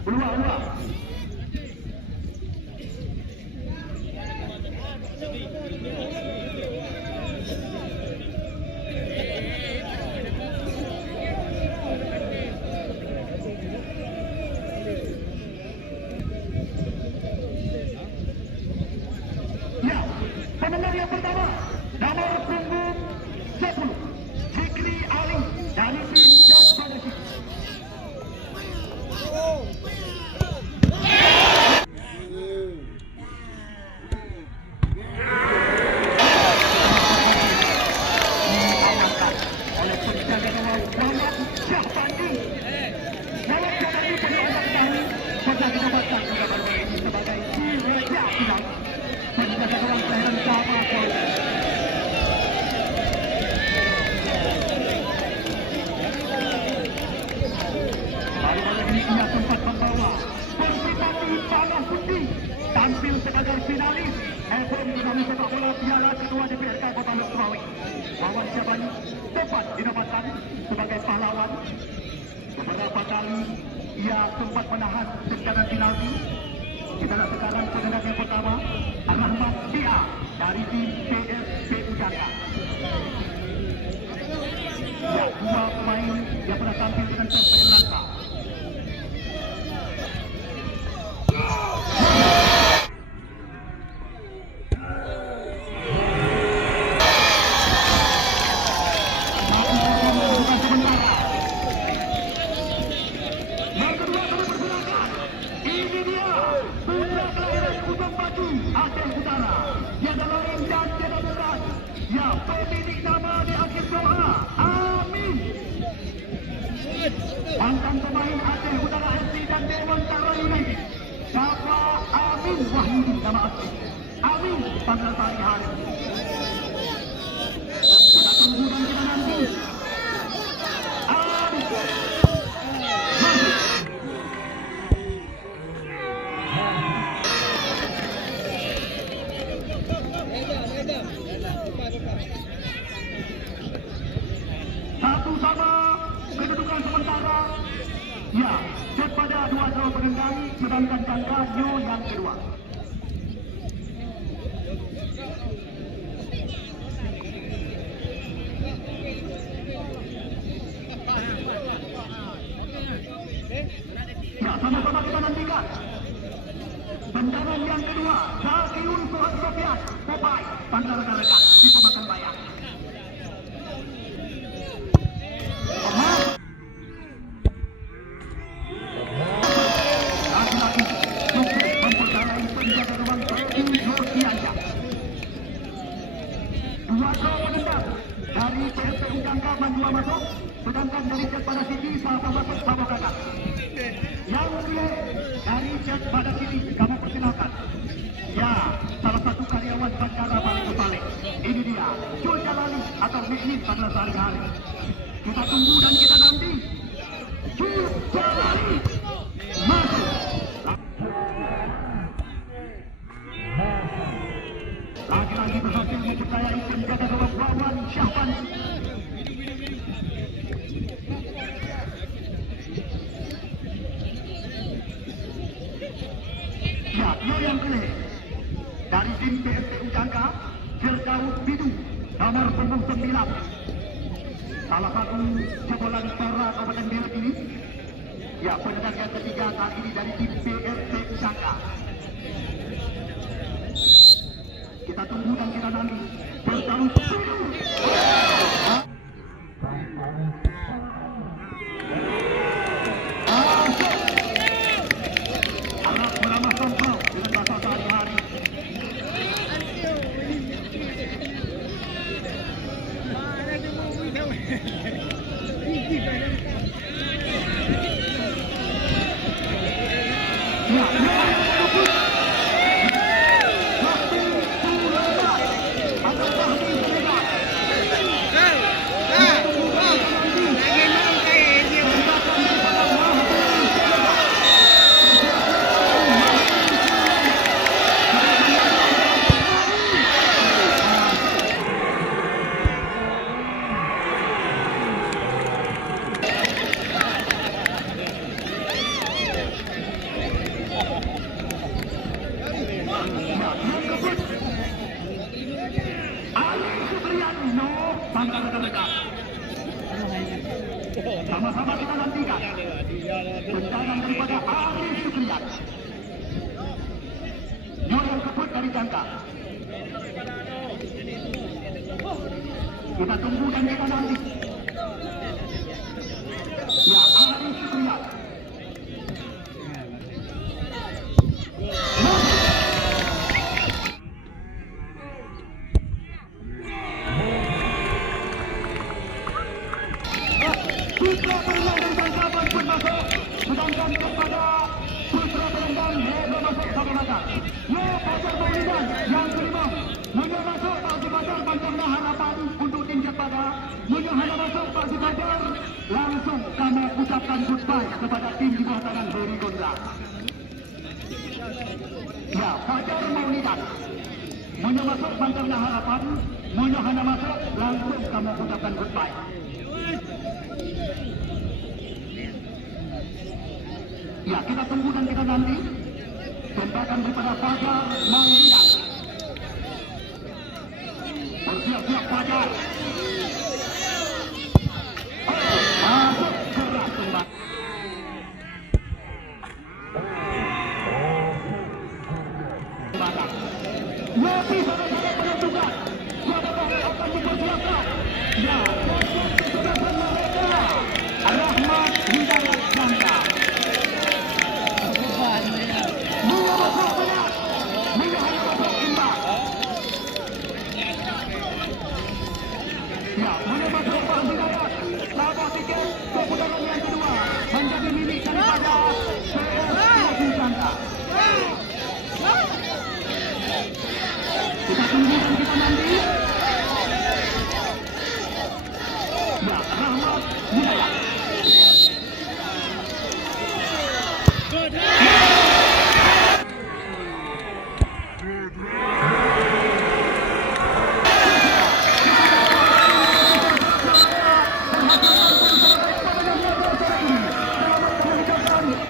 Peluang. Ya, pemenang yang pertama nomor punggung 10 Fikri Ali dari tim Jat Badasi. Diamankan oleh penjaga gawang Muhammad Syahbandi. Muhammad Syahbandi perlu anda ketahui pernah dinobatkan juga baru ini sebagai si Raja Silat penjaga gawang kelahiran Sabah Saudi. Baru-baru ini ia sempat membawa Persipati Panah Putih tampil sebagai finalis event turnamen sepak bola Piala Ketua DPRK Kota Langkawi. Muhammad Syahbandi sempat dinobatkan sebagai pahlawan. Beberapa kali ia sempat menahan tendangan penalti. Kita lihat sekarang tendangan yang pertama Rahmat Dia dari tim PSPU Jaga. Ya, dua pemain yang pernah tampil dengan PSPU Langka. Aceh Utara, tiada lain dan tiada bukan. Ya, pemilik nama di akhir doa. Amin. Mantan pemain Aceh Utara FC dan Dewantara United. Siapa Amin Wahyudi nama asli. Amin panggilan sehari-hari. Kita tunggu dan kita nanti. Amin. Satu sama kedudukan sementara. Ya, set pada dua draw penendang, sedangkan ganda Nyo yang kedua. Ya, sama-sama kita nantikan. Tendangan yang kedua, Zakiun Suhat Sofian, Popeye, panggilan rekan-rekan di pemakan bayang. Lagi-lagi sukses memperdarai penjaga gawang Edi Yosianja. Dua draw penendang dari PSPU Jangka Mandua masuk, sedangkan dari Jat Badasi Sabah masuk Sabah gagal. Yang kedua dari Jat Badasi kamu persilakan. Ya, salah satu karyawan bandara Balikpapan. Ini dia, Jul Jalali atau Meknin pada sehari-hari. Kita tunggu dan kita nanti. Jul Jalali masuk. Lagi-lagi berhasil mempercayai penjaga gawang Wawan Syahbandi. Ya, yang kelih dari tim PSPU Jangka, Firdaus Bidu, nomor punggung 9. Salah satu jebolan Tora Kabupaten Biak ini. Ya, penendang yang ketiga kali ini dari tim PSPU Jangka. Kita tunggu dan kita nanti. Firdaus Bidu. Arab ulama Songkro dengan bahasa sehari-hari. Tendangan daripada Arif Sukriat. Nyorong keput dari jangka. Kita tunggu dan kita nanti. Ya, Arif Sukriat. Putra Perendang dan Kapan pun masuk. Sedangkan kepada Putra Perendang Heza masuk sama Bajar. Ya, Bajar Maulidan yang kelima. Munya masuk bagi Bajar, banyaklah harapan untuk tim Jepada. Munya hanya masuk bagi Bajar. Langsung kami ucapkan goodbye kepada tim di bawah tangan Heri Gondra. Ya, Bajar Maulidan. Munya masuk banyaklah harapan. Munya hanya masuk, langsung kami ucapkan goodbye. Ya, kita tunggu dan kita nanti tembakan daripada Fajar Maulidan. Bersiap-siap Fajar. Masuk keras tembak. Tembakan. Ya, bisa